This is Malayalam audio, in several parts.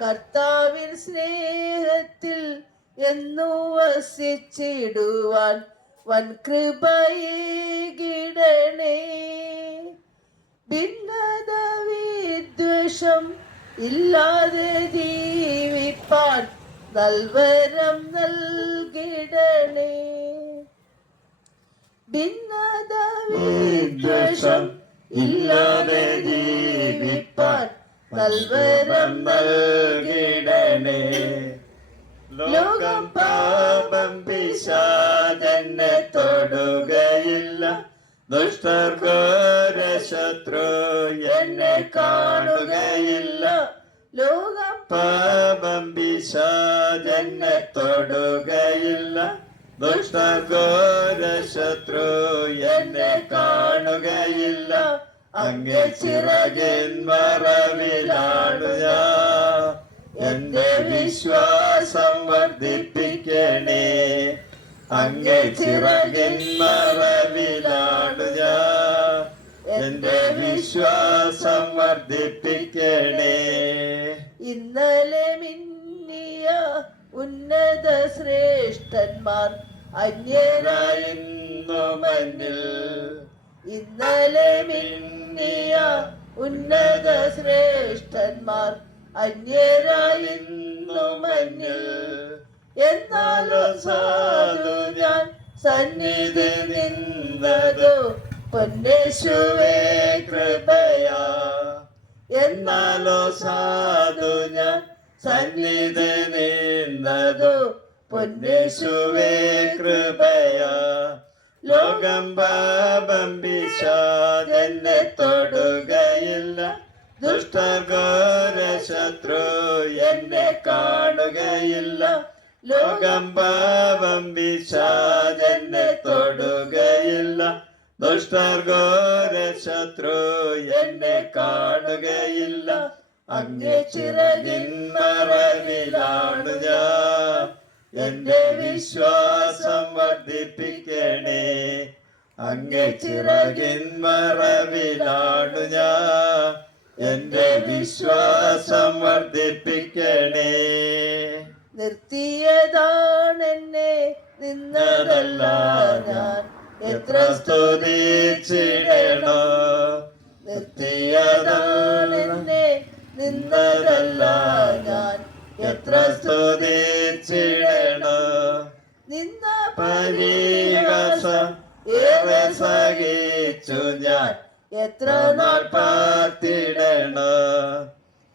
കർത്താവിൻ സ്നേഹത്തിൽ എന്നു വസിച്ചിടുവാൻ വൻകൃപയേകിടണേ. ഭിന്നത വിദ്വേഷം ഇല്ലാതെ ജീവിപ്പാൻ നൽവരം നൽകിടണേ. ഭിന്നത വിദ്വേഷം ഇല്ലാതെ ജീവിപ്പാൻ നൽവരം നൽകിടണേ. ലോകം പാപം പിശാചെന്നെ തൊടുകയില്ല. ദുഷ്ടർഘോര ശത്രു എന്നെ കാണുകയില്ല. ലോകം പാപം പിശാചെന്നെ തൊടുകയില്ല. ദുഷ്ടഘോര ശത്രു എന്നെ കാണുകയില്ല. അങ്ങേ ചിറകിൻ മറവിലാണു ഞാൻ. എന്റെ വിശ്വാസം വർദ്ധിപ്പിക്കണേ. അങ്ങേ ചിറകിൻ മറവിലാണു ഞാൻ. എന്റെ വിശ്വാസം വർദ്ധിപ്പിക്കണേ. ഇന്നലെ മിന്നിയ ഉന്നത ശ്രേഷ്ഠന്മാർ അന്യരായിരുന്നു മന്നിൽ. ഇന്നലെ മിന്നിയ ഉന്നത ശ്രേഷ്ഠന്മാർ അന്യരായിരുന്നു മന്നിൽ. എന്നാലോ സാധു ഞാൻ സന്നിധി നിന്നതോ പൊന്നേശുവേ കൃപയാ. എന്നാലോ സാധു ഞാൻ സന്നിധി നിന്നതോ പൊന്നേശുവേ കൃപയാ. ലോകം പാപം പിശാചെന്നെ തൊടുകയില്ല. ദുഷ്ടഘോര ശത്രു എന്നെ കാണുകയില്ല. ലോകം പാപം പിശാചെന്നെ തൊടുകയില്ല. ദുഷ്ടഘോര ശത്രു എന്നെ കാണുകയില്ല. അങ്ങേ ചിറകിൻ മറവിലാണു ഞാൻ. എന്റെ വിശ്വാസം വർദ്ധിപ്പിക്കണേ. അങ്ങേ ചിറകിൻ മറവിലാണു ഞാൻ. എന്റെ വിശ്വാസം വർദ്ധിപ്പിക്കണേ. നിർത്തിയതാണെന്നെ നിന്നതല്ല ഞാൻ എത്ര സ്തുതിച്ചിടണോ. നിർത്തിയതാണെന്നെ നിന്നതല്ല ഞാൻ എത്ര സ്തുതിച്ചിടണോ. നിന്ന പരിഹാസം ഏറെ സഹിച്ചു ഞാൻ എത്ര നാൾ പാർത്തിടണോ.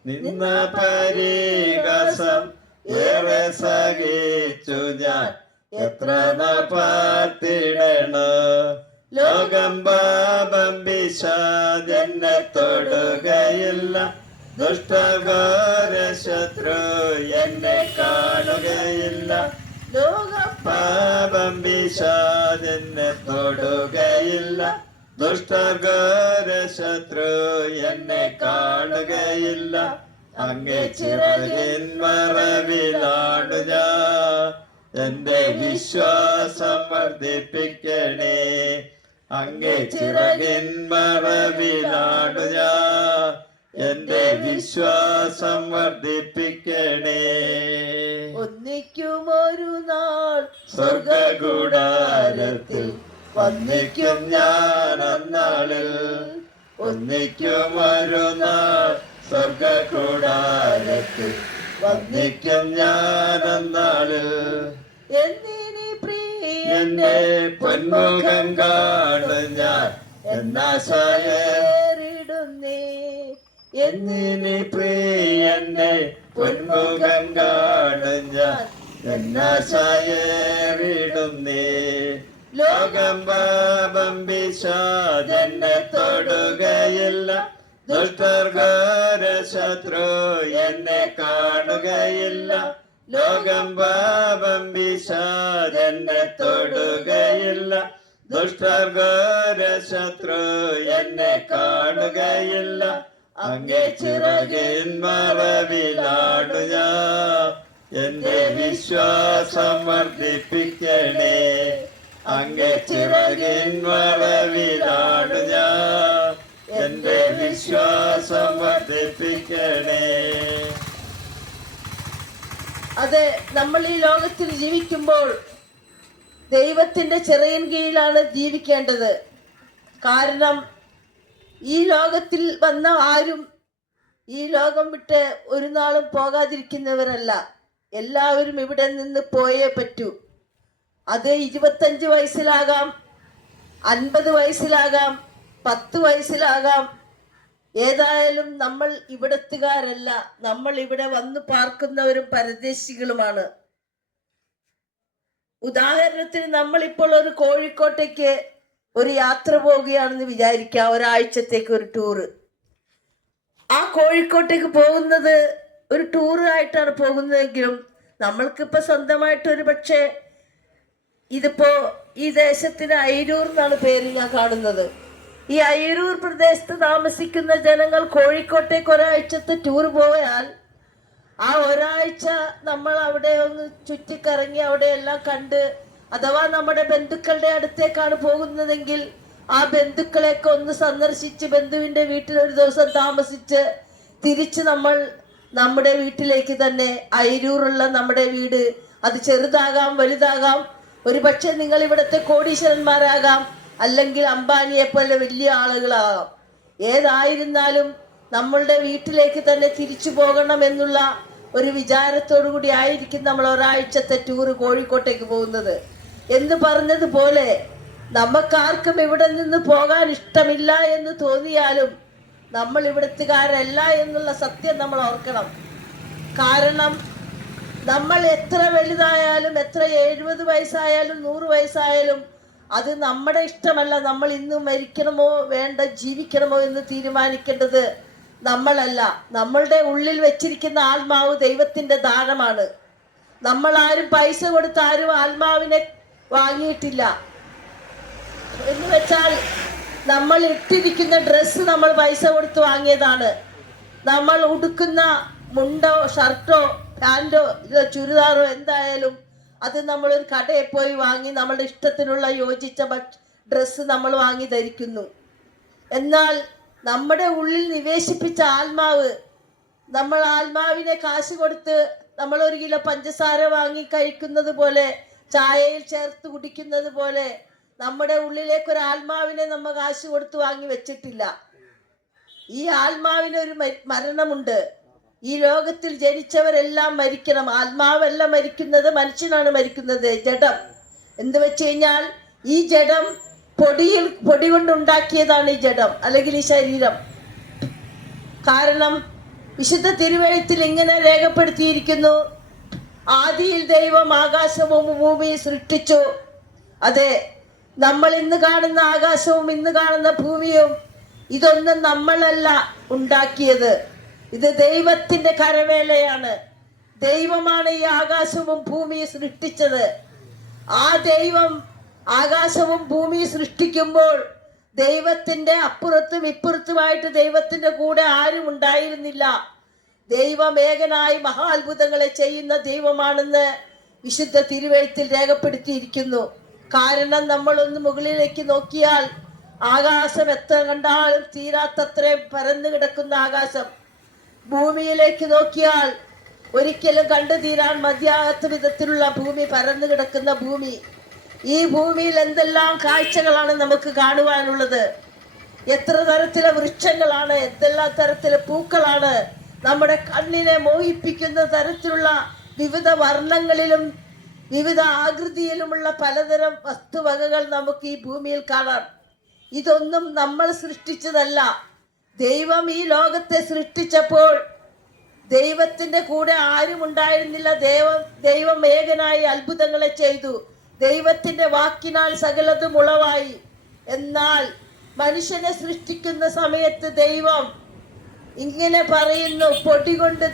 നിന്ന പരിഹാസം ഏറെ സഹിച്ചു ഞാൻ എത്ര നാൾ പാർത്തിടണോ. ലോകം പാപം പിശാചെന്നെ തൊടുകയില്ല. ദുഷ്ടഘോര ശത്രു എന്നെ കാണുകയില്ല. ലോകം പാപം പിശാചെന്നെ തൊടുകയില്ല. ദുഷ്ടഘോര ശത്രു എന്നെ കാണുകയില്ല. അങ്ങേ ചിറകിൻ മറവിലാണു ഞാൻ. എന്റെ വിശ്വാസം വർദ്ധിപ്പിക്കണേ. അങ്ങേ ചിറകിൻ മറവിലാണു ഞാൻ. എന്റെ വിശ്വാസം വർദ്ധിപ്പിക്കണേ. ഒന്നിക്കുമൊരു നാൾ സ്വർഗകൂടാരത്തിൽ വന്നിക്കും ഞാൻ അന്നാളിൽ. ഒന്നിക്കുമൊരു നാൾ സ്വർഗകൂടാരത്തിൽ വന്നിക്കും ഞാൻ അന്നാളിൽ. എന്നിനി പ്രിയന്റെ പൊന്മുഖം കാണും ഞാൻ എന്നാശയേറിടുന്നേ. എന്നിനി പ്രിയന്റെ പൊന്മുഖം കാണും ഞാൻ എന്നാശയേറിടുന്നേ. ലോകം പാപം പിശാചെന്നെ തൊടുകയില്ല. ദുഷ്ടഘോര ശത്രു എന്നെ കാണുകയില്ല. ലോകം പാപം പിശാചെന്നെ തൊടുകയില്ല. ദുഷ്ടഘോര ശത്രു എന്നെ കാണുകയില്ല. അങ്ങേ ചിറകിൻ മറവിലാണു ഞാൻ. എന്റെ വിശ്വാസം വർദ്ധിപ്പിക്കണേ. അങ്ങേ ചിറകിൻ മറവിലാണു ഞാൻ. എന്റെ വിശ്വാസം വർദ്ധിപ്പിക്കണേ. അതെ, നമ്മൾ ഈ ലോകത്തിൽ ജീവിക്കുമ്പോൾ ദൈവത്തിന്റെ ചിറയിൻ കീഴിലാണ് ജീവിക്കേണ്ടത്. കാരണം ഈ ലോകത്തിൽ വന്ന ആരും ഈ ലോകം വിട്ട് ഒരു നാളും പോകാതിരിക്കുന്നവരല്ല. എല്ലാവരും ഇവിടെ നിന്ന് പോയേ പറ്റൂ. അത് 25 വയസ്സിലാകാം, 50 വയസ്സിലാകാം, 10 വയസ്സിലാകാം. ഏതായാലും നമ്മൾ ഇവിടത്തുകാരല്ല. നമ്മൾ ഇവിടെ വന്നു പാർക്കുന്നവരും പരദേശികളുമാണ്. ഉദാഹരണത്തിന് നമ്മളിപ്പോൾ ഒരു കോഴിക്കോട്ടേക്ക് ഒരു യാത്ര പോവുകയാണെന്ന് വിചാരിക്കുക, ഒരാഴ്ചത്തേക്ക് ഒരു ടൂറ്. ആ കോഴിക്കോട്ടേക്ക് പോകുന്നത് ഒരു ടൂറായിട്ടാണ് പോകുന്നതെങ്കിലും നമ്മൾക്കിപ്പോൾ സ്വന്തമായിട്ട് ഒരു പക്ഷേ ഇതിപ്പോ ഈ ദേശത്തിന് അയിരൂർ എന്നാണ് പേര് ഞാൻ കാണുന്നത്. ഈ അയിരൂർ പ്രദേശത്ത് താമസിക്കുന്ന ജനങ്ങൾ കോഴിക്കോട്ടേക്ക് ഒരാഴ്ചത്തെ ടൂർ പോയാൽ ആ ഒരാഴ്ച നമ്മൾ അവിടെ ഒന്ന് ചുറ്റിക്കറങ്ങി അവിടെ എല്ലാം കണ്ട്, അഥവാ നമ്മുടെ ബന്ധുക്കളുടെ അടുത്തേക്കാണ് പോകുന്നതെങ്കിൽ ആ ബന്ധുക്കളെയൊക്കെ ഒന്ന് സന്ദർശിച്ച് ബന്ധുവിന്റെ വീട്ടിൽ ഒരു ദിവസം താമസിച്ച് തിരിച്ച് നമ്മൾ നമ്മുടെ വീട്ടിലേക്ക് തന്നെ, അയിരൂറുള്ള നമ്മുടെ വീട്, അത് ചെറുതാകാം വലുതാകാം, ഒരു പക്ഷെ നിങ്ങൾ ഇവിടുത്തെ കോടീശ്വരന്മാരാകാം, അല്ലെങ്കിൽ അംബാനിയെ പോലെ വലിയ ആളുകളാകാം. ഏതായിരുന്നാലും നമ്മളുടെ വീട്ടിലേക്ക് തന്നെ തിരിച്ചു പോകണം എന്നുള്ള ഒരു വിചാരത്തോടു കൂടി ആയിരിക്കും നമ്മൾ ഒരാഴ്ചത്തെ ടൂറ് കോഴിക്കോട്ടേക്ക് പോകുന്നത്. എന്ന് പറഞ്ഞതുപോലെ നമുക്കാർക്കും ഇവിടെ നിന്ന് പോകാൻ ഇഷ്ടമില്ല എന്ന് തോന്നിയാലും നമ്മൾ ഇവിടത്തുകാരല്ല എന്നുള്ള സത്യം നമ്മൾ ഓർക്കണം. കാരണം നമ്മൾ എത്ര വലുതായാലും, എത്ര 70 വയസ്സായാലും 100 വയസ്സായാലും അത് നമ്മുടെ ഇഷ്ടമല്ല. നമ്മൾ ഇന്ന് മരിക്കണമോ വേണ്ട ജീവിക്കണമോ എന്ന് തീരുമാനിക്കേണ്ടത് നമ്മളല്ല. നമ്മളുടെ ഉള്ളിൽ വെച്ചിരിക്കുന്ന ആത്മാവ് ദൈവത്തിന്റെ ദാനമാണ്. നമ്മൾ ആരും പൈസ കൊടുത്ത് ആരും ആത്മാവിനെ വാങ്ങിയിട്ടില്ല. എന്ന് വെച്ചാൽ നമ്മൾ ഇട്ടിരിക്കുന്ന ഡ്രസ്സ് നമ്മൾ പൈസ കൊടുത്ത് വാങ്ങിയതാണ്. നമ്മൾ ഉടുക്കുന്ന മുണ്ടോ ഷർട്ടോ പാൻറ്റോ ചുരിദാറോ എന്തായാലും അത് നമ്മളൊരു കടയിൽ പോയി വാങ്ങി നമ്മളുടെ ഇഷ്ടത്തിനുള്ള യോജിച്ച ഡ്രസ്സ് നമ്മൾ വാങ്ങി ധരിക്കുന്നു. എന്നാൽ നമ്മുടെ ഉള്ളിൽ നിവേശിപ്പിച്ച ആത്മാവ്, നമ്മൾ ആത്മാവിനെ കാശ് കൊടുത്ത് നമ്മൾ 1 കിലോ പഞ്ചസാര വാങ്ങി കഴിക്കുന്നത് പോലെ, ചായയിൽ ചേർത്ത് കുടിക്കുന്നത് പോലെ നമ്മുടെ ഉള്ളിലേക്ക് ഒരു ആത്മാവിനെ നമ്മൾ കാശ് കൊടുത്ത് വാങ്ങി വെച്ചിട്ടില്ല. ഈ ആത്മാവിന് ഒരു മരണമുണ്ട്. ഈ ലോകത്തിൽ ജനിച്ചവരെല്ലാം മരിക്കണം. ആത്മാവല്ല മരിക്കുന്നത്, മനുഷ്യനാണ് മരിക്കുന്നത്. ജഡം എന്ത് വെച്ച് കഴിഞ്ഞാൽ ഈ ജഡം പൊടി കൊണ്ടുണ്ടാക്കിയതാണ് ഈ ജഡം, അല്ലെങ്കിൽ ഈ ശരീരം. കാരണം വിശുദ്ധ തിരുവെഴുത്തിൽ ഇങ്ങനെ രേഖപ്പെടുത്തിയിരിക്കുന്നു, ആദിയിൽ ദൈവം ആകാശവും ഭൂമിയും സൃഷ്ടിച്ചു. അതെ, നമ്മൾ ഇന്ന് കാണുന്ന ആകാശവും ഇന്ന് കാണുന്ന ഭൂമിയും ഇതൊന്നും നമ്മളല്ല ഉണ്ടാക്കിയത്. ഇത് ദൈവത്തിന്റെ കരവേലയാണ്. ദൈവമാണ് ഈ ആകാശവും ഭൂമിയും സൃഷ്ടിച്ചത്. ആ ദൈവം ആകാശവും ഭൂമിയും സൃഷ്ടിക്കുമ്പോൾ ദൈവത്തിന്റെ അപ്പുറത്തും ഇപ്പുറത്തുമായിട്ട് ദൈവത്തിന്റെ കൂടെ ആരും ഉണ്ടായിരുന്നില്ല. ദൈവം ഏകനായി മഹാത്ഭുതങ്ങളെ ചെയ്യുന്ന ദൈവമാണെന്ന് വിശുദ്ധ തിരുവെഴുത്തിൽ രേഖപ്പെടുത്തിയിരിക്കുന്നു. കാരണം നമ്മളൊന്ന് മുകളിലേക്ക് നോക്കിയാൽ ആകാശം എത്ര കണ്ടാലും തീരാത്തത്രയും പരന്നു കിടക്കുന്ന ആകാശം, ഭൂമിയിലേക്ക് നോക്കിയാൽ ഒരിക്കലും കണ്ടു തീരാൻ മതിയാകാത്ത വിധത്തിലുള്ള ഭൂമി, പരന്നു കിടക്കുന്ന ഭൂമി. ഈ ഭൂമിയിൽ എന്തെല്ലാം കാഴ്ചകളാണ് നമുക്ക് കാണുവാനുള്ളത്! എത്ര തരത്തിലെ വൃക്ഷങ്ങളാണ്, എന്തെല്ലാം തരത്തിലെ പൂക്കളാണ്! നമ്മുടെ കണ്ണിനെ മോഹിപ്പിക്കുന്ന തരത്തിലുള്ള വിവിധ വർണ്ണങ്ങളിലും വിവിധ ആകൃതിയിലുമുള്ള പലതരം വസ്തുവകകൾ നമുക്ക് ഈ ഭൂമിയിൽ കാണാം. ഇതൊന്നും നമ്മൾ സൃഷ്ടിച്ചതല്ല. ദൈവം ഈ ലോകത്തെ സൃഷ്ടിച്ചപ്പോൾ ദൈവത്തിന്റെ കൂടെ ആരും ഉണ്ടായിരുന്നില്ല. ദൈവം ഏകനായി അത്ഭുതങ്ങളെ ചെയ്തു. ദൈവത്തിന്റെ വാക്കിനാൽ സകലതും ഉളവായി. എന്നാൽ മനുഷ്യനെ സൃഷ്ടിക്കുന്ന സമയത്ത് ദൈവം ഇങ്ങനെ പറയുന്നു, പൊടി കൊണ്ട്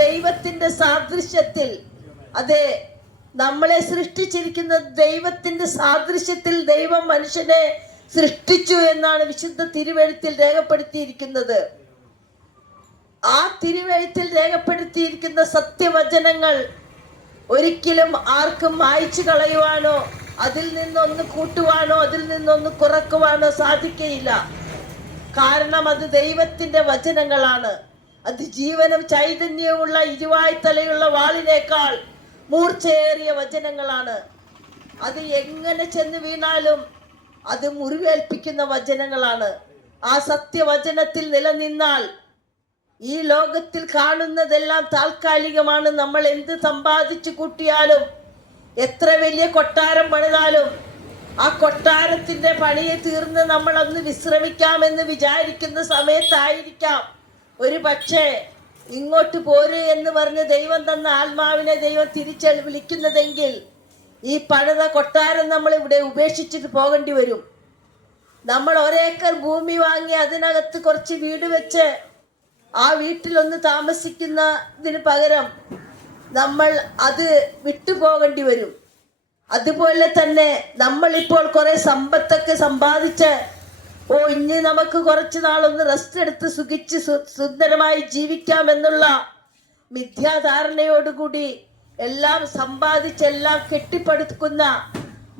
ദൈവത്തിന്റെ സാദൃശ്യത്തിൽ, അതെ, നമ്മളെ സൃഷ്ടിച്ചിരിക്കുന്ന ദൈവത്തിന്റെ സാദൃശ്യത്തിൽ ദൈവം മനുഷ്യനെ സൃഷ്ടിച്ചു എന്നാണ് വിശുദ്ധ തിരുവെഴുത്തിൽ രേഖപ്പെടുത്തിയിരിക്കുന്നത്. ആ തിരുവെഴുത്തിൽ രേഖപ്പെടുത്തിയിരിക്കുന്ന സത്യവചനങ്ങൾ ഒരിക്കലും ആർക്കും മായ്ച്ചു കളയുവാനോ അതിൽ നിന്നൊന്ന് കൂട്ടുവാനോ അതിൽ നിന്നൊന്ന് കുറക്കുവാനോ സാധിക്കയില്ല. കാരണം അത് ദൈവത്തിന്റെ വചനങ്ങളാണ്. അതിജീവനും ചൈതന്യവുമുള്ള ഇരുവായ്ത്തലയുള്ള വാളിനേക്കാൾ മൂർച്ചയേറിയ വചനങ്ങളാണ്. അത് എങ്ങനെ ചെന്ന് വീണാലും അത് മുറിവേൽപ്പിക്കുന്ന വചനങ്ങളാണ്. ആ സത്യവചനത്തിൽ നിലനിന്നാൽ ഈ ലോകത്തിൽ കാണുന്നതെല്ലാം താൽക്കാലികമാണ്. നമ്മൾ എന്ത് സമ്പാദിച്ചു കൂട്ടിയാലും, എത്ര വലിയ കൊട്ടാരം പണിതാലും, ആ കൊട്ടാരത്തിന്റെ പണിയെ തീർന്ന് നമ്മൾ അന്ന് വിശ്രമിക്കാമെന്ന് വിചാരിക്കുന്ന സമയത്തായിരിക്കാം ഒരു പക്ഷേ ഇങ്ങോട്ട് പോര് എന്ന് പറഞ്ഞ് ദൈവം തന്ന ആത്മാവിനെ ദൈവം വിളിക്കുന്നതെങ്കിൽ ഈ പണിത കൊട്ടാരം നമ്മൾ ഇവിടെ ഉപേക്ഷിച്ചിട്ട് പോകേണ്ടി വരും. നമ്മൾ ഒരേക്കർ ഭൂമി വാങ്ങി അതിനകത്ത് കുറച്ച് വീട് വെച്ച് ആ വീട്ടിലൊന്ന് താമസിക്കുന്നതിന് പകരം നമ്മൾ അത് വിട്ടുപോകേണ്ടി വരും. അതുപോലെ തന്നെ നമ്മളിപ്പോൾ കുറെ സമ്പത്തൊക്കെ സമ്പാദിച്ച് ഇനി നമുക്ക് കുറച്ച് നാളൊന്ന് റെസ്റ്റ് എടുത്ത് സുഖിച്ച് സുന്ദരമായി ജീവിക്കാമെന്നുള്ള മിഥ്യാധാരണയോടുകൂടി എല്ലാം സമ്പാദിച്ചെല്ലാം കെട്ടിപ്പടുക്കുന്ന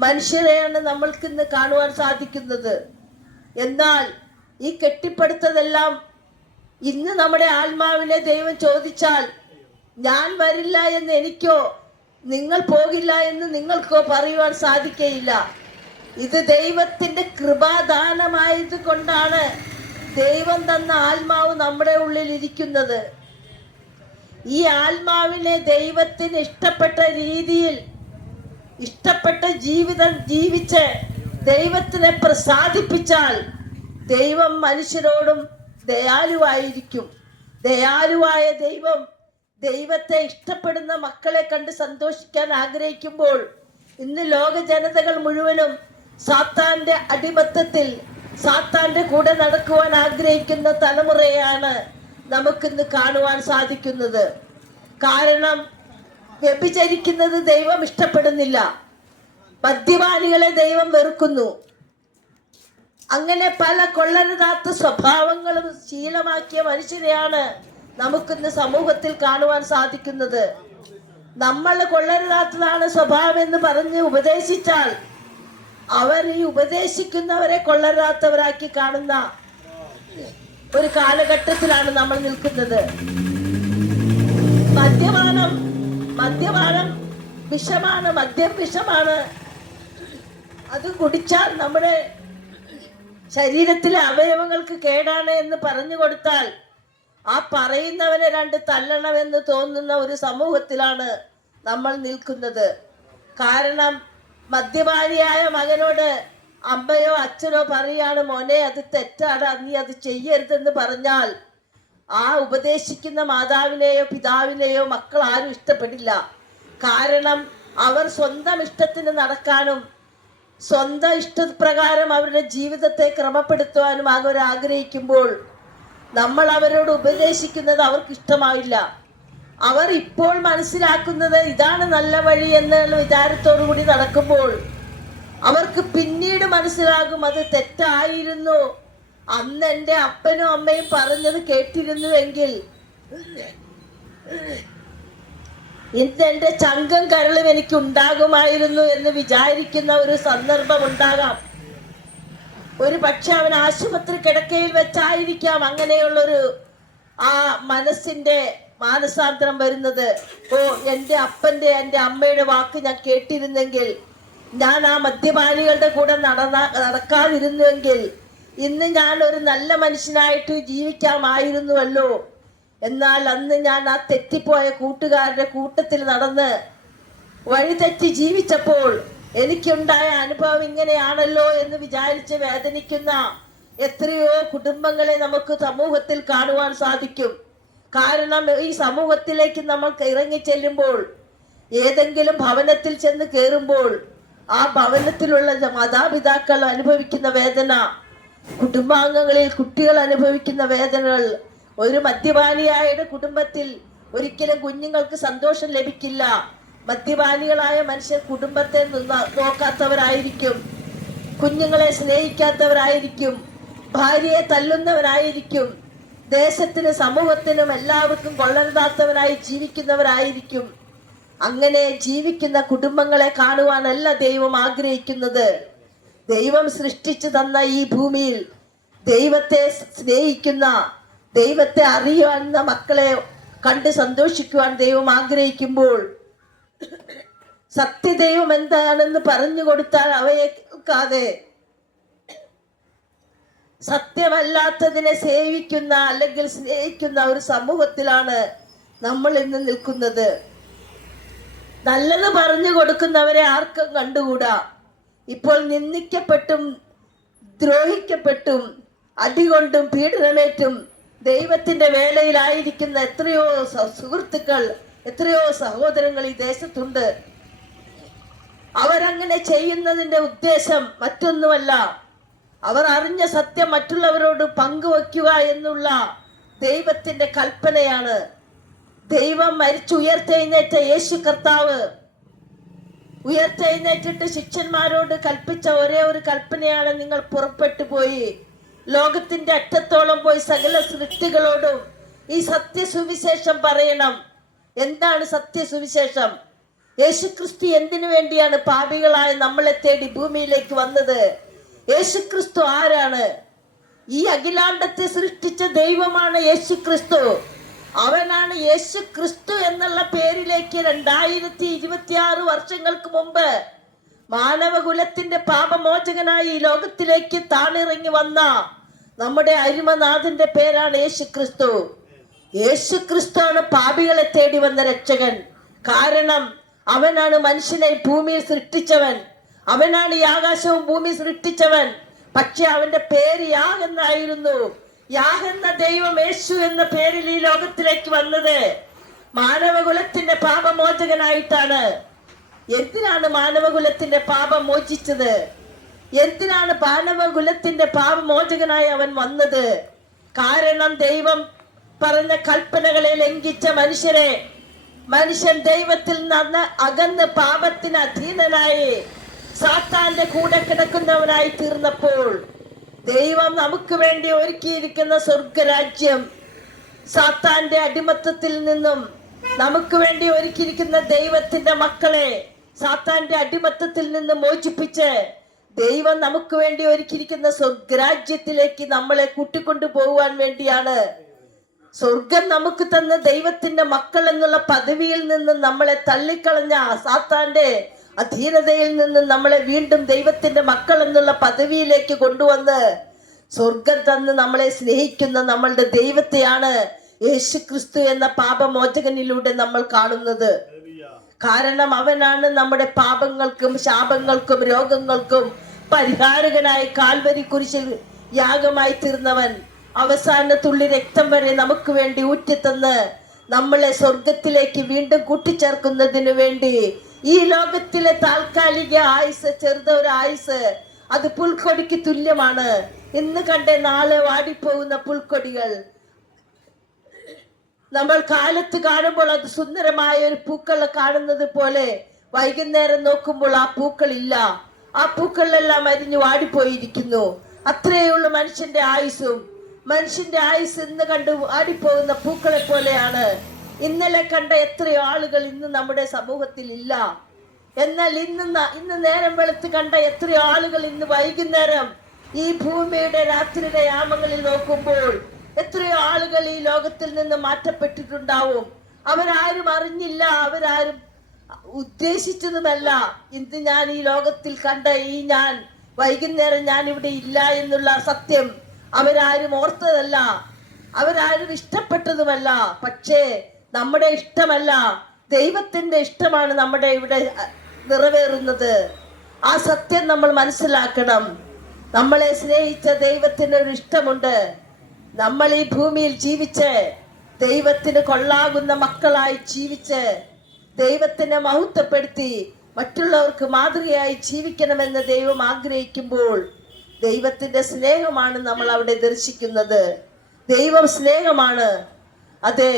മനുഷ്യരെയാണ് നമ്മൾക്കിന്ന് കാണുവാൻ സാധിക്കുന്നത്. എന്നാൽ ഈ കെട്ടിപ്പടുത്തതെല്ലാം ഇന്ന് നമ്മുടെ ആത്മാവിനെ ദൈവം ചോദിച്ചാൽ ഞാൻ വരില്ല എന്ന് എനിക്കോ നിങ്ങൾ പോകില്ല എന്ന് നിങ്ങൾക്കോ പറയുവാൻ സാധിക്കയില്ല. ഇത് ദൈവത്തിന്റെ കൃപാദാനമായത് കൊണ്ടാണ് ദൈവം തന്ന ആത്മാവ് നമ്മുടെ ഉള്ളിൽ ഇരിക്കുന്നത്. ഈ ആത്മാവിനെ ദൈവത്തിന് ഇഷ്ടപ്പെട്ട രീതിയിൽ ഇഷ്ടപ്പെട്ട ജീവിതം ജീവിച്ച് ദൈവത്തിനെ പ്രസാദിപ്പിച്ചാൽ ദൈവം മനുഷ്യരോടും ദയാലുവായിരിക്കും. ദയാലുവായ ദൈവം ദൈവത്തെ ഇഷ്ടപ്പെടുന്ന മക്കളെ കണ്ട് സന്തോഷിക്കാൻ ആഗ്രഹിക്കുമ്പോൾ ഇന്ന് ലോക ജനതകൾ മുഴുവനും സാത്താന്റെ അടിമത്തത്തിൽ സാത്താന്റെ കൂടെ നടക്കുവാൻ ആഗ്രഹിക്കുന്ന തലമുറയാണ് നമുക്കിന്ന് കാണുവാൻ സാധിക്കുന്നത്. കാരണം വ്യഭിചരിക്കുന്നത് ദൈവം ഇഷ്ടപ്പെടുന്നില്ല, മദ്യപാനികളെ ദൈവം വെറുക്കുന്നു. അങ്ങനെ പല കൊള്ളരുതാത്ത സ്വഭാവങ്ങളും ശീലമാക്കിയ മനുഷ്യരെയാണ് നമുക്കിന്ന് സമൂഹത്തിൽ കാണുവാൻ സാധിക്കുന്നത്. നമ്മൾ കൊള്ളരുതാത്തതാണ് സ്വഭാവം എന്ന് പറഞ്ഞ് ഉപദേശിച്ചാൽ അവർ ഈ ഉപദേശിക്കുന്നവരെ കൊള്ളരുതാത്തവരാക്കി കാണുന്ന ഒരു കാലഘട്ടത്തിലാണ് നമ്മൾ നിൽക്കുന്നത്. മദ്യപാനം വിഷമാണ്, മദ്യം വിഷമാണ്. അത് കുടിച്ചാൽ നമ്മുടെ ശരീരത്തിലെ അവയവങ്ങൾക്ക് കേടാണ് എന്ന് പറഞ്ഞു കൊടുത്താൽ ആ പറയുന്നവനെ രണ്ട് തല്ലണമെന്ന് തോന്നുന്ന ഒരു സമൂഹത്തിലാണ് നമ്മൾ നിൽക്കുന്നത്. കാരണം മദ്യപാനിയായ മകനോട് അമ്മയോ അച്ഛനോ പറയാണ്, മോനെ അത് തെറ്റാണ്, നീ അത് ചെയ്യരുതെന്ന് പറഞ്ഞാൽ ആ ഉപദേശിക്കുന്ന മാതാവിനെയോ പിതാവിനെയോ മക്കൾ ആരും ഇഷ്ടപ്പെടില്ല. കാരണം അവർ സ്വന്തം ഇഷ്ടത്തിന് നടക്കാനും സ്വന്തം ഇഷ്ടപ്രകാരം അവരുടെ ജീവിതത്തെ ക്രമപ്പെടുത്തുവാനും അവർ ആഗ്രഹിക്കുമ്പോൾ നമ്മൾ അവരോട് ഉപദേശിക്കുന്നത് അവർക്ക് ഇഷ്ടമായില്ല. അവർ ഇപ്പോൾ മനസ്സിലാക്കുന്നത് ഇതാണ് നല്ല വഴി എന്നുള്ള വിചാരത്തോടു കൂടി നടക്കുമ്പോൾ അവർക്ക് പിന്നീട് മനസ്സിലാകും അത് തെറ്റായിരുന്നു, അന്ന് എൻ്റെ അപ്പനും അമ്മയും പറഞ്ഞത് കേട്ടിരുന്നുവെങ്കിൽ ഇന്ന് എൻ്റെ ചങ്കം കരളും എനിക്ക് ഉണ്ടാകുമായിരുന്നു എന്ന് വിചാരിക്കുന്ന ഒരു സന്ദർഭം ഉണ്ടാകാം. ഒരു പക്ഷെ അവൻ ആശുപത്രി കിടക്കയിൽ വെച്ചായിരിക്കാം അങ്ങനെയുള്ളൊരു ആ മനസ്സിന്റെ മാനസാന്തരം വരുന്നത്. എൻ്റെ അപ്പൻ്റെ എൻ്റെ അമ്മയുടെ വാക്ക് ഞാൻ കേട്ടിരുന്നെങ്കിൽ, ഞാൻ ആ മദ്യപാനികളുടെ കൂടെ നടക്കാതിരുന്നുവെങ്കിൽ ഇന്ന് ഞാൻ ഒരു നല്ല മനുഷ്യനായിട്ട് ജീവിക്കാമായിരുന്നുവല്ലോ. എന്നാൽ അന്ന് ഞാൻ ആ തെറ്റിപ്പോയ കൂട്ടുകാരുടെ കൂട്ടത്തിൽ നടന്ന് വഴിതെറ്റി ജീവിച്ചപ്പോൾ എനിക്കുണ്ടായ അനുഭവം ഇങ്ങനെയാണല്ലോ എന്ന് വിചാരിച്ച് വേദനിക്കുന്ന എത്രയോ കുടുംബങ്ങളെ നമുക്ക് സമൂഹത്തിൽ കാണുവാൻ സാധിക്കും. കാരണം ഈ സമൂഹത്തിലേക്ക് നമ്മൾ ഇറങ്ങി ചെല്ലുമ്പോൾ, ഏതെങ്കിലും ഭവനത്തിൽ ചെന്ന് കയറുമ്പോൾ ആ ഭവനത്തിലുള്ള മാതാപിതാക്കൾ അനുഭവിക്കുന്ന വേദന, കുടുംബാംഗങ്ങളിൽ കുട്ടികൾ അനുഭവിക്കുന്ന വേദനകൾ, ഒരു മദ്യപാനിയായ കുടുംബത്തിൽ ഒരിക്കലും കുഞ്ഞുങ്ങൾക്ക് സന്തോഷം ലഭിക്കില്ല. മദ്യപാനികളായ മനുഷ്യർ കുടുംബത്തെ നോക്കാത്തവരായിരിക്കും, കുഞ്ഞുങ്ങളെ സ്നേഹിക്കാത്തവരായിരിക്കും, ഭാര്യയെ തല്ലുന്നവരായിരിക്കും, ദേശത്തിന് സമൂഹത്തിനും എല്ലാവർക്കും കൊള്ളരുതാത്തവരായി ജീവിക്കുന്നവരായിരിക്കും. അങ്ങനെ ജീവിക്കുന്ന കുടുംബങ്ങളെ കാണുവാനല്ല ദൈവം ആഗ്രഹിക്കുന്നത്. ദൈവം സൃഷ്ടിച്ചു തന്ന ഈ ഭൂമിയിൽ ദൈവത്തെ സ്നേഹിക്കുന്ന, ദൈവത്തെ അറിയുവാൻ മക്കളെ കണ്ട് സന്തോഷിക്കുവാൻ ദൈവം ആഗ്രഹിക്കുമ്പോൾ സത്യദൈവം എന്താണെന്ന് പറഞ്ഞു കൊടുത്താൽ അവയെ കേൾക്കാതെ സത്യമല്ലാത്തതിനെ സേവിക്കുന്ന അല്ലെങ്കിൽ സ്നേഹിക്കുന്ന ഒരു സമൂഹത്തിലാണ് നമ്മൾ ഇന്ന് നിൽക്കുന്നത്. നല്ലത് പറഞ്ഞു കൊടുക്കുന്നവരെ ആർക്കും കണ്ടുകൂടാ. ഇപ്പോൾ നിന്ദിക്കപ്പെട്ടും ദ്രോഹിക്കപ്പെട്ടും അടികൊണ്ടും പീഡനമേറ്റും ദൈവത്തിന്റെ വേലയിലായിരിക്കുന്ന എത്രയോ സുഹൃത്തുക്കൾ, എത്രയോ സഹോദരങ്ങൾ ഈ ദേശത്തുണ്ട്. അവരങ്ങനെ ചെയ്യുന്നതിന്റെ ഉദ്ദേശം മറ്റൊന്നുമല്ല, അവർ അറിഞ്ഞ സത്യം മറ്റുള്ളവരോട് പങ്കുവയ്ക്കുക എന്നുള്ള ദൈവത്തിന്റെ കൽപ്പനയാണ്. ദൈവം മരിച്ചുയർത്തെഴുന്നേറ്റ യേശു കർത്താവ് ഉയർത്തെഴുന്നേറ്റിട്ട് ശിഷ്യന്മാരോട് കൽപ്പിച്ച ഒരേ ഒരു കൽപ്പനയാണ്, നിങ്ങൾ പുറപ്പെട്ടു പോയി ലോകത്തിന്റെ അറ്റത്തോളം പോയി സകല സൃഷ്ടികളോടും ഈ സത്യസുവിശേഷം പറയണം. എന്താണ് സത്യസുവിശേഷം? യേശുക്രിസ്തു എന്തിനു വേണ്ടിയാണ് പാപികളായ നമ്മളെ തേടി ഭൂമിയിലേക്ക് വന്നത്? യേശുക്രിസ്തു ആരാണ്? ഈ അഖിലാണ്ടത്തെ സൃഷ്ടിച്ച ദൈവമാണ് യേശുക്രിസ്തു. അവനാണ് യേശുക്രിസ്തു എന്നുള്ള പേരിലേക്ക് 2026 വർഷങ്ങൾക്ക് മുമ്പ് മാനവകുലത്തിന്റെ പാപമോചകനായി ഈ ലോകത്തിലേക്ക് താണിറങ്ങി വന്ന നമ്മുടെ അരുമനാഥന്റെ പേരാണ് യേശുക്രിസ്തു. യേശുക്രിസ്തുവാണ് പാപികളെ തേടി വന്ന രക്ഷകൻ. കാരണം അവനാണ് മനുഷ്യനെ ഭൂമിയിൽ സൃഷ്ടിച്ചവൻ, അവനാണ് ഈ ആകാശവും ഭൂമി സൃഷ്ടിച്ചവൻ. പക്ഷെ അവന്റെ പേര് യാഹ് എന്നായിരുന്നു. യാഹ് എന്ന ദൈവം യേശു എന്ന പേരിൽ ഈ ലോകത്തിലേക്ക് വന്നത് മാനവകുലത്തിന്റെ പാപമോചകനായിട്ടാണ്. എന്തിനാണ് മാനവകുലത്തിന്റെ പാപം മോചിച്ചത്? എന്തിനാണ് മാനവകുലത്തിന്റെ പാപമോചകനായി അവൻ വന്നത്? കാരണം ദൈവം പറഞ്ഞ കൽപ്പനകളെ ലംഘിച്ച മനുഷ്യൻ ദൈവത്തിൽ നിന്ന് അകന്ന് പാപത്തിന് അധീനനായി സാത്താന്റെ കൂടെ കിടക്കുന്നവനായി തീർന്നപ്പോൾ ദൈവം നമുക്ക് വേണ്ടി ഒരുക്കിയിരിക്കുന്ന സ്വർഗരാജ്യം സാത്താന്റെ അടിമത്തത്തിൽ നിന്നും നമുക്ക് വേണ്ടി ഒരുക്കിയിരിക്കുന്ന ദൈവത്തിന്റെ മക്കളെ സാത്താന്റെ അടിമത്തത്തിൽ നിന്ന് മോചിപ്പിച്ച് ദൈവം നമുക്ക് വേണ്ടി ഒരുക്കിയിരിക്കുന്ന സ്വർഗരാജ്യത്തിലേക്ക് നമ്മളെ കൂട്ടിക്കൊണ്ടു പോകുവാൻ വേണ്ടിയാണ്. സ്വർഗം നമുക്ക് തന്ന ദൈവത്തിന്റെ മക്കൾ എന്നുള്ള പദവിയിൽ നിന്നും നമ്മളെ തള്ളിക്കളഞ്ഞ സാത്താന്റെ അധീനതയിൽ നിന്നും നമ്മളെ വീണ്ടും ദൈവത്തിന്റെ മക്കൾ എന്നുള്ള പദവിയിലേക്ക് കൊണ്ടുവന്ന് സ്വർഗം തന്ന് നമ്മളെ സ്നേഹിക്കുന്ന നമ്മളുടെ ദൈവത്തെയാണ് യേശുക്രിസ്തു എന്ന പാപമോചകനിലൂടെ നമ്മൾ കാണുന്നത്. കാരണം അവനാണ് നമ്മുടെ പാപങ്ങൾക്കും ശാപങ്ങൾക്കും രോഗങ്ങൾക്കും പരിഹാരകനായി കാൽവരി കുരിശിൽ യാഗമായി തീർന്നവൻ. അവസാന തുള്ളി രക്തം വരെ നമുക്ക് വേണ്ടി ഊറ്റിത്തന്ന് നമ്മളെ സ്വർഗത്തിലേക്ക് വീണ്ടും കൂട്ടിച്ചേർക്കുന്നതിന് വേണ്ടി ഈ ലോകത്തിലെ താൽക്കാലിക ആയുസ്, ചെറുതൊരു ആയുസ്, അത് പുൽക്കൊടിക്ക് തുല്യമാണ്. ഇന്ന് കണ്ടേ നാളെ വാടിപ്പോകുന്ന പുൽക്കൊടികൾ നമ്മൾ കാലത്ത് കാണുമ്പോൾ അത് സുന്ദരമായ ഒരു പൂക്കളെ കാണുന്നത് പോലെ വൈകുന്നേരം നോക്കുമ്പോൾ ആ പൂക്കൾ ഇല്ല. ആ പൂക്കളെല്ലാം അരിഞ്ഞു വാടിപ്പോയിരിക്കുന്നു. അത്രയുള്ള മനുഷ്യന്റെ ആയുസ്സും. മനുഷ്യന്റെ ആയുസ് ഇന്ന് കണ്ട് വാടിപ്പോകുന്ന പൂക്കളെ പോലെയാണ്. ഇന്നലെ കണ്ട എത്രയോ ആളുകൾ ഇന്ന് നമ്മുടെ സമൂഹത്തിൽ ഇല്ല. എന്നാൽ ഇന്ന് നേരം വെളുത്ത് കണ്ട എത്രയോ ആളുകൾ ഇന്ന് വൈകുന്നേരം ഈ ഭൂമിയുടെ രാത്രിയുടെ യാമങ്ങളിൽ നോക്കുമ്പോൾ എത്രയോ ആളുകൾ ഈ ലോകത്തിൽ നിന്ന് മാറ്റപ്പെട്ടിട്ടുണ്ടാവും. അവരാരും അറിഞ്ഞില്ല, അവരാരും ഉദ്ദേശിച്ചതുമല്ല. ഇന്ന് ഞാൻ ഈ ലോകത്തിൽ കണ്ട ഞാൻ വൈകുന്നേരം ഞാൻ ഇവിടെ ഇല്ല എന്നുള്ള സത്യം അവരാരും ഓർത്തതല്ല, അവരാരും ഇഷ്ടപ്പെട്ടതുമല്ല. പക്ഷേ നമ്മുടെ ഇഷ്ടമല്ല, ദൈവത്തിന്റെ ഇഷ്ടമാണ് നമ്മുടെ ഇവിടെ നിറവേറുന്നത്. ആ സത്യം നമ്മൾ മനസ്സിലാക്കണം. നമ്മളെ സ്നേഹിച്ച ദൈവത്തിന് ഒരു ഇഷ്ടമുണ്ട്. നമ്മൾ ഈ ഭൂമിയിൽ ജീവിച്ച് ദൈവത്തിന് കൊള്ളാകുന്ന മക്കളായി ജീവിച്ച് ദൈവത്തിനെ മഹത്വപ്പെടുത്തി മറ്റുള്ളവർക്ക് മാതൃകയായി ജീവിക്കണമെന്ന് ദൈവം ആഗ്രഹിക്കുമ്പോൾ ദൈവത്തിന്റെ സ്നേഹമാണ് നമ്മൾ അവിടെ ദർശിക്കുന്നത്. ദൈവം സ്നേഹമാണ്. അതെ,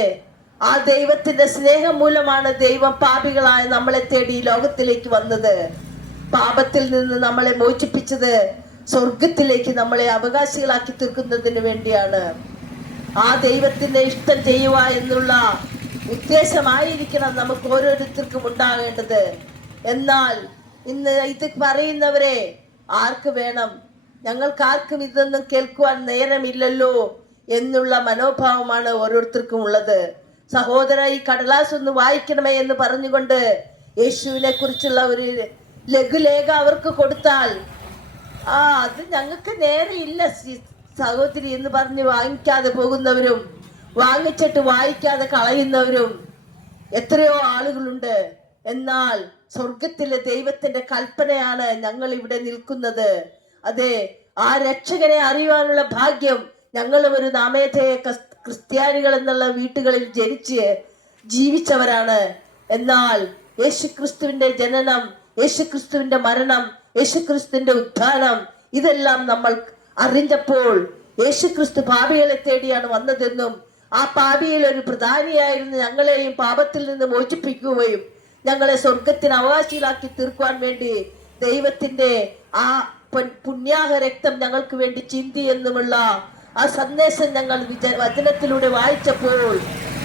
ആ ദൈവത്തിന്റെ സ്നേഹം മൂലമാണ് ദൈവം പാപികളായ നമ്മളെ തേടി ലോകത്തിലേക്ക് വന്നത്. പാപത്തിൽ നിന്ന് നമ്മളെ മോചിപ്പിച്ചത് സ്വർഗത്തിലേക്ക് നമ്മളെ അവകാശികളാക്കി തീർക്കുന്നതിന് വേണ്ടിയാണ്. ആ ദൈവത്തിന്റെ ഇഷ്ടം ചെയ്യുക എന്നുള്ള ഉദ്ദേശമായിരിക്കണം നമുക്ക് ഓരോരുത്തർക്കും ഉണ്ടാകേണ്ടത്. എന്നാൽ ഇന്ന് ഇത് പറയുന്നവരെ ആർക്ക് വേണം? ഞങ്ങൾക്ക് ആർക്കും ഇതൊന്നും കേൾക്കുവാൻ നേരമില്ലല്ലോ എന്നുള്ള മനോഭാവമാണ് ഓരോരുത്തർക്കും ഉള്ളത്. സഹോദര, ഈ കടലാസ് ഒന്ന് വായിക്കണമേ എന്ന് പറഞ്ഞുകൊണ്ട് യേശുവിനെ കുറിച്ചുള്ള ഒരു ലഘുലേഖ അവർക്ക് കൊടുത്താൽ അത് ഞങ്ങൾക്ക് നേരെയില്ല സഹോദരി എന്ന് പറഞ്ഞ് വാങ്ങിക്കാതെ പോകുന്നവരും വാങ്ങിച്ചിട്ട് വായിക്കാതെ കളയുന്നവരും എത്രയോ ആളുകളുണ്ട്. എന്നാൽ സ്വർഗത്തിലെ ദൈവത്തിന്റെ കൽപ്പനയാണ് ഞങ്ങൾ ഇവിടെ നിൽക്കുന്നത്. അതെ, ആ രക്ഷകനെ അറിയുവാനുള്ള ഭാഗ്യം ഞങ്ങൾ ഒരു നാമേധേയ ക്രിസ്ത്യാനികൾ എന്നുള്ള വീട്ടുകളിൽ ജനിച്ച് ജീവിച്ചവരാണ്. എന്നാൽ യേശുക്രിസ്തുവിന്റെ ജനനം, യേശുക്രിസ്തുവിന്റെ മരണം, യേശുക്രിസ്തുവിന്റെ ഉത്ഥാനം ഇതെല്ലാം നമ്മൾ അറിഞ്ഞപ്പോൾ യേശുക്രിസ്തു പാപികളെ തേടിയാണ് വന്നതെന്നും ആ പാപിയിൽ ഒരു പ്രധാനിയായിരുന്നു ഞങ്ങളെയും പാപത്തിൽ നിന്ന് മോചിപ്പിക്കുകയും ഞങ്ങളെ സ്വർഗത്തിന് അവകാശികളാക്കി തീർക്കുവാൻ വേണ്ടി ദൈവത്തിന്റെ ആ പുണ്യാഹ രക്തം ഞങ്ങൾക്ക് വേണ്ടി ചിന്തി എന്നുമുള്ള ആ സന്ദേശം ഞങ്ങൾ വചനത്തിലൂടെ വായിച്ചപ്പോൾ,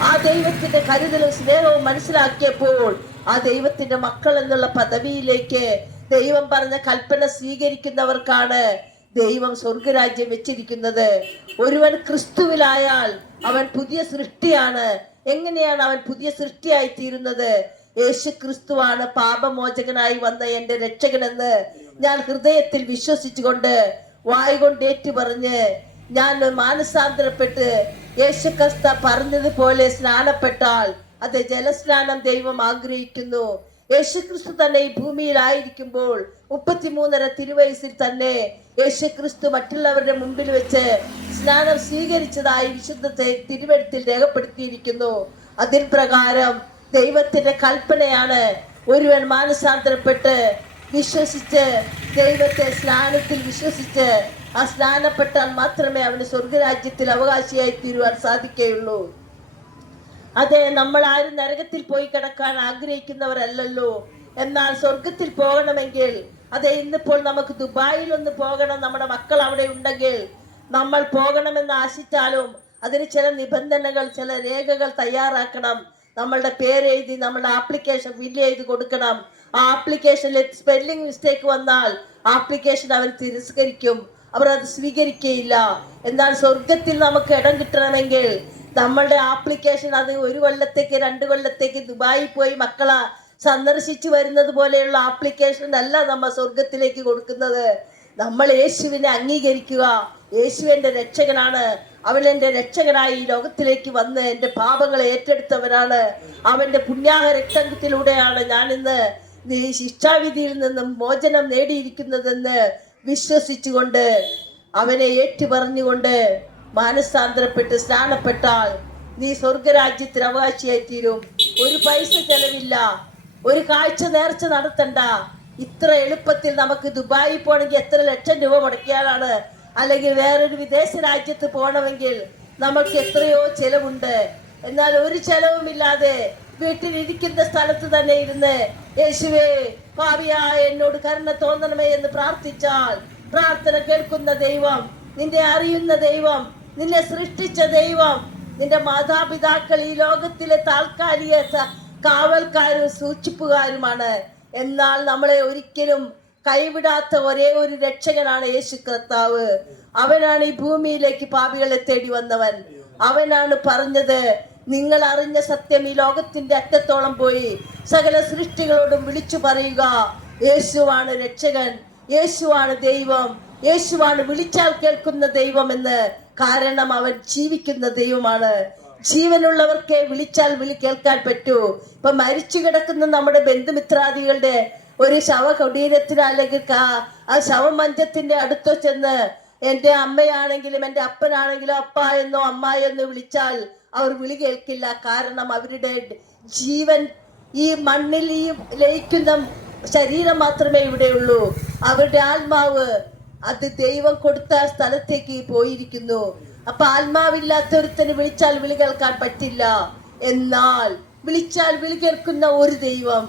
ആ ദൈവത്തിന്റെ കരുതലും സ്നേഹവും മനസ്സിലാക്കിയപ്പോൾ ആ ദൈവത്തിന്റെ മക്കൾ എന്നുള്ള പദവിയിലേക്ക് ദൈവം പറഞ്ഞ കൽപ്പന സ്വീകരിക്കുന്നവർക്കാണ് ദൈവം സ്വർഗരാജ്യം വെച്ചിരിക്കുന്നത്. ഒരുവൻ ക്രിസ്തുവിലായാൽ അവൻ പുതിയ സൃഷ്ടിയാണ്. എങ്ങനെയാണ് അവൻ പുതിയ സൃഷ്ടിയായി തീരുന്നത്? യേശു ക്രിസ്തുവാണ് പാപമോചകനായി വന്ന എന്റെ രക്ഷകനെന്ന് ഞാൻ ഹൃദയത്തിൽ വിശ്വസിച്ചുകൊണ്ട് വായ്കൊണ്ട് ഏറ്റു പറഞ്ഞ് ഞാൻ മാനസാന്തരപ്പെട്ട് യേശു ക്രിസ്തു പറഞ്ഞതുപോലെ സ്നാനപ്പെട്ടാൽ അത് ജലസ്നാനം ദൈവം ആഗ്രഹിക്കുന്നു. യേശുക്രിസ്തു തന്നെ ഈ ഭൂമിയിലായിരിക്കുമ്പോൾ 33.5 തിരുവയസ്സിൽ തന്നെ യേശുക്രിസ്തു മറ്റുള്ളവരുടെ മുമ്പിൽ വെച്ച് സ്നാനം സ്വീകരിച്ചതായി വിശുദ്ധ തിരുവെഴുത്തിൽ രേഖപ്പെടുത്തിയിരിക്കുന്നു. അതിൻ പ്രകാരം ദൈവത്തിന്റെ കൽപ്പനയാണ് ഒരുവൻ മാനസാന്തരപ്പെട്ട് വിശ്വസിച്ച് ദൈവത്തെ സ്നാനത്തിൽ വിശ്വസിച്ച് ആ സ്നാനപ്പെട്ടാൽ മാത്രമേ അവന് സ്വർഗരാജ്യത്തിൽ അവകാശിയായി തീരുവാൻ സാധിക്കുകയുള്ളൂ. അതെ, നമ്മൾ ആരും നരകത്തിൽ പോയി കിടക്കാൻ ആഗ്രഹിക്കുന്നവരല്ലല്ലോ. എന്നാൽ സ്വർഗത്തിൽ പോകണമെങ്കിൽ, അതെ, ഇന്നിപ്പോൾ നമുക്ക് ദുബായിൽ ഒന്ന് പോകണം, നമ്മുടെ മക്കൾ അവിടെ ഉണ്ടെങ്കിൽ നമ്മൾ പോകണമെന്ന് ആശിച്ചാലും അതിന് ചില നിബന്ധനകൾ, ചില രേഖകൾ തയ്യാറാക്കണം. നമ്മളുടെ പേരെഴുതി നമ്മളുടെ ആപ്ലിക്കേഷൻ ഫില്ല് ചെയ്ത് കൊടുക്കണം. ആ ആപ്ലിക്കേഷനിൽ സ്പെല്ലിംഗ് മിസ്റ്റേക്ക് വന്നാൽ ആപ്ലിക്കേഷൻ അവർ തിരസ്കരിക്കും, അവർ അത് സ്വീകരിക്കുകയില്ല. എന്നാൽ സ്വർഗത്തിൽ നമുക്ക് ഇടം കിട്ടണമെങ്കിൽ നമ്മളുടെ ആപ്ലിക്കേഷൻ അത് 1 കൊല്ലത്തേക്ക് 2 കൊല്ലത്തേക്ക് ദുബായിൽ പോയി മക്കളെ സന്ദർശിച്ചു വരുന്നത് പോലെയുള്ള ആപ്ലിക്കേഷൻ അല്ല നമ്മൾ സ്വർഗത്തിലേക്ക് കൊടുക്കുന്നത്. നമ്മൾ യേശുവിനെ അംഗീകരിക്കുക. യേശു എൻ്റെ രക്ഷകനാണ്, അവൻ എൻ്റെ രക്ഷകനായി ഈ ലോകത്തിലേക്ക് വന്ന് എൻ്റെ പാപങ്ങളെ ഏറ്റെടുത്തവനാണ്, അവൻ്റെ പുണ്യാഹ രക്തത്തിലൂടെയാണ് ഞാനിന്ന് ഈ ശിക്ഷാവിധിയിൽ നിന്നും മോചനം നേടിയിരിക്കുന്നതെന്ന് വിശ്വസിച്ചുകൊണ്ട് അവനെ ഏറ്റുപറഞ്ഞുകൊണ്ട് മാനസാന്തരപ്പെട്ട് സ്നാനപ്പെട്ടാൽ നീ സ്വർഗരാജ്യത്തിന് അവകാശിയായി തീരും. ഒരു പൈസ ചെലവില്ല, ഒരു കാഴ്ച നേർച്ച നടത്തണ്ട. ഇത്ര എളുപ്പത്തിൽ നമുക്ക് ദുബായിൽ പോകണമെങ്കിൽ എത്ര ലക്ഷം രൂപ മുടക്കിയാലാണ്, അല്ലെങ്കിൽ വേറൊരു വിദേശ രാജ്യത്ത് പോകണമെങ്കിൽ നമുക്ക് എത്രയോ ചെലവുണ്ട്. എന്നാൽ ഒരു ചെലവുമില്ലാതെ വീട്ടിലിരിക്കുന്ന സ്ഥലത്ത് തന്നെ ഇരുന്ന് യേശുവേ പാപിയായ എന്നോട് കരുണ തോന്നണമേ എന്ന് പ്രാർത്ഥിച്ചാൽ പ്രാർത്ഥന കേൾക്കുന്ന ദൈവം, നിന്നെ അറിയുന്ന ദൈവം, നിന്നെ സൃഷ്ടിച്ച ദൈവം, നിന്റെ മാതാപിതാക്കൾ ഈ ലോകത്തിലെ താൽക്കാലിക കാവൽക്കാരും സൂക്ഷിപ്പുകാരുമാണ്. എന്നാൽ നമ്മളെ ഒരിക്കലും കൈവിടാത്ത ഒരേ ഒരു രക്ഷകനാണ് യേശു കർത്താവ്. അവനാണ് ഈ ഭൂമിയിലേക്ക് പാപികളെ തേടി വന്നവൻ. അവനാണ് പറഞ്ഞത്, നിങ്ങൾ അറിഞ്ഞ സത്യം ഈ ലോകത്തിന്റെ അറ്റത്തോളം പോയി സകല സൃഷ്ടികളോടും വിളിച്ചു പറയുക, യേശുവാണ് രക്ഷകൻ, യേശുവാണ് ദൈവം, യേശുവാണ് വിളിച്ചാൽ കേൾക്കുന്ന ദൈവമെന്ന്. കാരണം അവൻ ജീവിക്കുന്ന ദൈവമാണ്. ജീവനുള്ളവർക്കെ വിളിച്ചാൽ വിളി കേൾക്കാൻ പറ്റൂ. ഇപ്പൊ മരിച്ചു കിടക്കുന്ന നമ്മുടെ ബന്ധുമിത്രാദികളുടെ ഒരു ശവകുടീരത്തിന് അല്ലെങ്കിൽ ആ ശവമഞ്ചത്തിന്റെ അടുത്തോ ചെന്ന് എൻ്റെ അമ്മയാണെങ്കിലും എൻ്റെ അപ്പനാണെങ്കിലും അപ്പ എന്നോ അമ്മ എന്നോ വിളിച്ചാൽ അവർ വിളി കേൾക്കില്ല. കാരണം അവരുടെ ജീവൻ ഈ മണ്ണിൽ ഈ ലയിക്കുന്ന ശരീരം മാത്രമേ ഇവിടെയുള്ളൂ. അവരുടെ ആത്മാവ് അത് ദൈവം കൊടുത്ത സ്ഥലത്തേക്ക് പോയിരിക്കുന്നു. അപ്പൊ ആത്മാവില്ലാത്തൊരുത്തന് വിളിച്ചാൽ വിളി കേൾക്കാൻ പറ്റില്ല. എന്നാൽ വിളിച്ചാൽ വിളി കേൾക്കുന്ന ഒരു ദൈവം,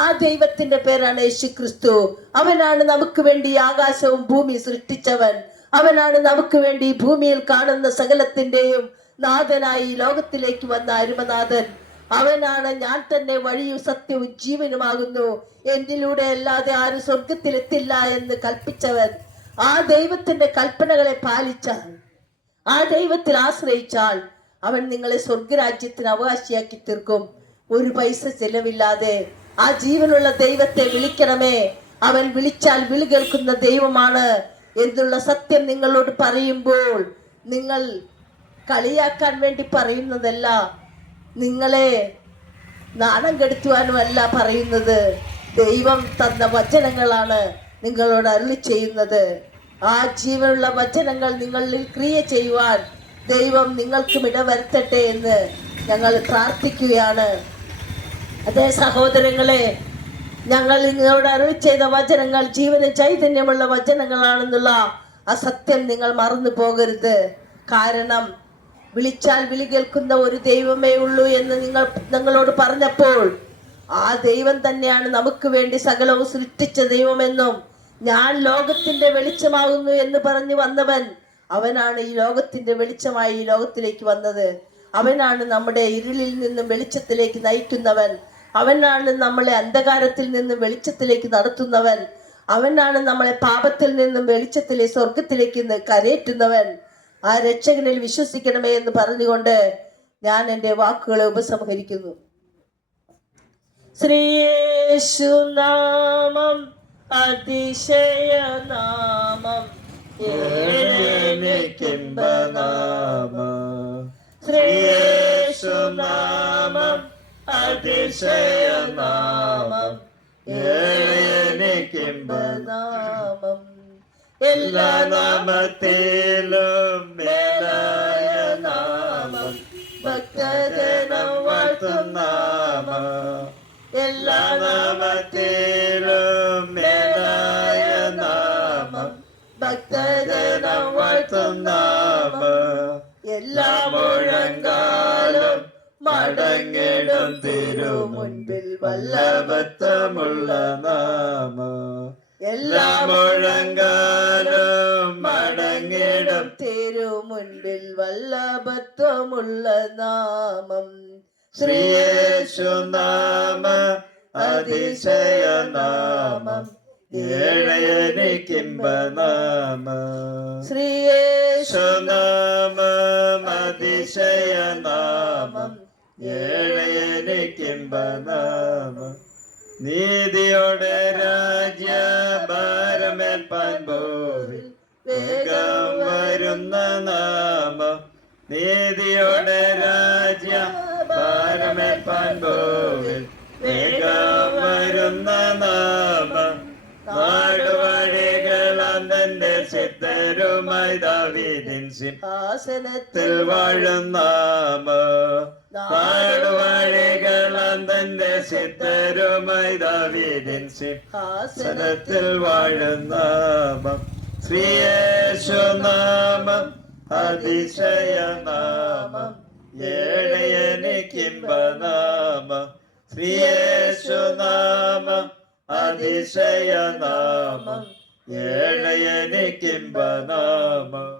ആ ദൈവത്തിന്റെ പേരാണ് യേശുക്രിസ്തു. അവനാണ് നമുക്ക് വേണ്ടി ആകാശവും ഭൂമി സൃഷ്ടിച്ചവൻ. അവനാണ് നമുക്ക് വേണ്ടി ഭൂമിയിൽ കാണുന്ന സകലത്തിന്റെയും നാഥനായി ലോകത്തിലേക്ക് വന്ന അരുമനാഥൻ. അവനാണ് ഞാൻ തന്നെ വഴിയും സത്യവും ജീവനുമാകുന്നു, എന്നിലൂടെ അല്ലാതെ ആരും സ്വർഗത്തിലെത്തില്ല എന്ന് കൽപ്പിച്ചവൻ. ആ ദൈവത്തിന്റെ കൽപ്പനകളെ പാലിച്ചാൽ, ആ ദൈവത്തിൽ ആശ്രയിച്ചാൽ അവൻ നിങ്ങളെ സ്വർഗരാജ്യത്തിന് അവകാശിയാക്കി തീർക്കും. ഒരു പൈസ ചെലവില്ലാതെ ആ ജീവനുള്ള ദൈവത്തെ വിളിക്കണമേ. അവൻ വിളിച്ചാൽ വിളി കേൾക്കുന്ന ദൈവമാണ് എന്നുള്ള സത്യം നിങ്ങളോട് പറയുമ്പോൾ നിങ്ങൾ കളിയാക്കാൻ വേണ്ടി പറയുന്നതല്ല, നിങ്ങളെ നാണം കെടുത്തുവാനുമല്ല പറയുന്നത്. ദൈവം തന്ന വചനങ്ങളാണ് നിങ്ങളോട് അരുളി ചെയ്യുന്നത്. ആ ജീവനുള്ള വചനങ്ങൾ നിങ്ങളിൽ ക്രിയ ചെയ്യുവാൻ ദൈവം നിങ്ങൾക്കും ഇടവരുത്തട്ടെ എന്ന് ഞങ്ങൾ പ്രാർത്ഥിക്കുകയാണ്. അതേ സഹോദരങ്ങളെ, ഞങ്ങൾ നിങ്ങളോട് അരുളി ചെയ്ത വചനങ്ങൾ ജീവന ചൈതന്യമുള്ള വചനങ്ങളാണെന്നുള്ള ആ സത്യം നിങ്ങൾ മറന്നു പോകരുത്. കാരണം വിളിച്ചാൽ വിളി കേൾക്കുന്ന ഒരു ദൈവമേ ഉള്ളൂ എന്ന് ഞങ്ങളോട് പറഞ്ഞപ്പോൾ ആ ദൈവം തന്നെയാണ് നമുക്ക് വേണ്ടി സകലവും സൃഷ്ടിച്ച ദൈവമെന്നും ഞാൻ ലോകത്തിന്റെ വെളിച്ചമാകുന്നു എന്ന് പറഞ്ഞു വന്നവൻ അവനാണ് ഈ ലോകത്തിന്റെ വെളിച്ചമായി ഈ ലോകത്തിലേക്ക് വന്നത്. അവനാണ് നമ്മുടെ ഇരുളിൽ നിന്നും വെളിച്ചത്തിലേക്ക് നയിക്കുന്നവൻ. അവനാണ് നമ്മളെ അന്ധകാരത്തിൽ നിന്നും വെളിച്ചത്തിലേക്ക് നടത്തുന്നവൻ. അവനാണ് നമ്മളെ പാപത്തിൽ നിന്നും വെളിച്ചത്തിലേക്ക് സ്വർഗത്തിലേക്ക് കരയേറ്റുന്നവൻ. ആ രക്ഷകനിൽ വിശ്വസിക്കണമേ എന്ന് പറഞ്ഞുകൊണ്ട് ഞാൻ എൻ്റെ വാക്കുകളെ ഉപസംഹരിക്കുന്നു. ശ്രീയേശുനാമം അതിശയനാമം, ശ്രീയേശുനാമം അതിശയനാമം, നാമം എല്ലാ നാമത്തിലും മേലായ നാമം, ഭക്തജനം വാഴ്ത്തും നാമം. എല്ലാ നാമത്തിലും മേലായ നാമം, ഭക്തജനം വാഴ്ത്തും നാമം. എല്ലാ മുഴങ്കാലും മടങ്ങിടും തിരുമുൻപിൽ വല്ലഭത്വമുള്ള നാമം. എല്ലാ മുഴങ്കാലും മടങ്ങിടും തിരുമുൻപിൽ വല്ലഭത്വമുള്ള നാമം. ശ്രീയേശുനാമ അതിശയനാമം, ഏഴയനിക്കിമ്പനാമം. ശ്രീയേശുനാമം അതിശയനാമം, ഏഴയനിക്കിമ്പനാമം. നീതിയോടെ രാജ്യഭാരമേൽപ്പാൻ ഭൂവിൽ വേഗം വരുന്ന നാമം. നീതിയോടെ രാജ്യഭാരമേൽപ്പാൻ ഭൂവിൽ വേഗം വരുന്ന നാമം. നാടുവഴികളാം തന്റെ സിദ്ധരുമായി ദാവീദിൻ സിംഹാസനത്തിൽ വാഴും നാമം. നാടുവഴികളാം തന്റെ സിദ്ധരുമായി ദാവീദിൻ സിംഹാസനത്തിൽ വാഴും നാമം. ശ്രീയേശുനാമം അതിശയനാമം, ഏഴയനിക്കിമ്പനാമം. ശ്രീയേശുനാമം അതിശയനാമം, ഏഴയനിക്കിമ്പനാമം.